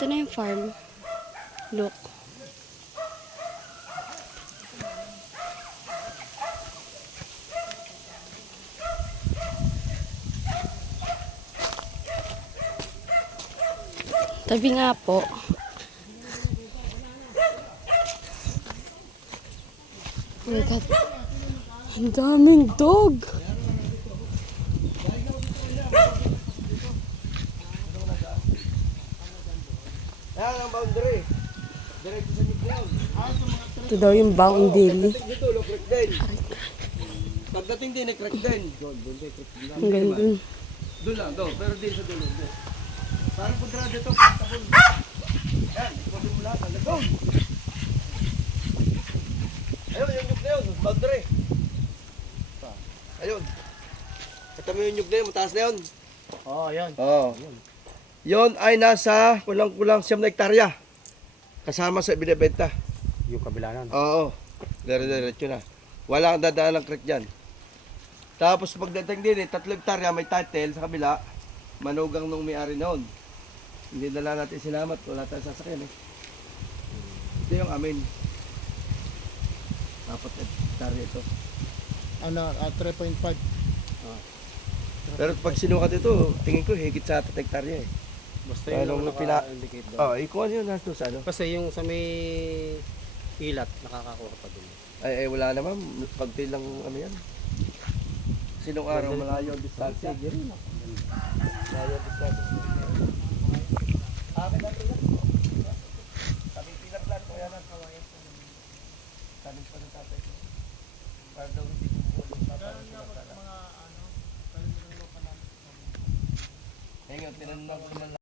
Ito na yung farm. Look. Tabi nga po. Oh my God. Ang daming dog. Yan ang boundary. Diretso sa Miglaw. Ito daw yung boundary. Dito, crack din. Pagdating din, crack din. Doon, crack din. Ang ganda. Doon lang, doon. Pero din sa dulo. Parang punta dito. Yan, ikutin mo lahat. Let's go! Ayun, yung nyug na yun. Boundary. Ayun. Kata mo yung nyug na yun. Mataas na yun. Oo, yan. Oo. Yon ay nasa kulang-kulang 9 na hektarya. Kasama sa binibenta. Yung kabila nun. Oo. Dire-diretso na. Wala kang dadaan ng creek dyan. Tapos pagdating din, 3 hektarya may title sa kabila. Manugang nung may-ari noon. Hindi na lang natin sinamat. Wala tayong sasakyan eh. Ito yung amin. 4 hektarya ito. Ano, 3.5. Pero pag sinukat ito, tingin ko higit sa 4 hektarya eh. Basta Anong yung pila- naka-indicate doon. Oo, ikuha nyo na ito sa ano. Kasi yung sa may ilat, nakakakuha pa doon. Ay, wala naman. Pagti lang ano yan. Sinong araw malayo ang distansya. Malayo ang distansya.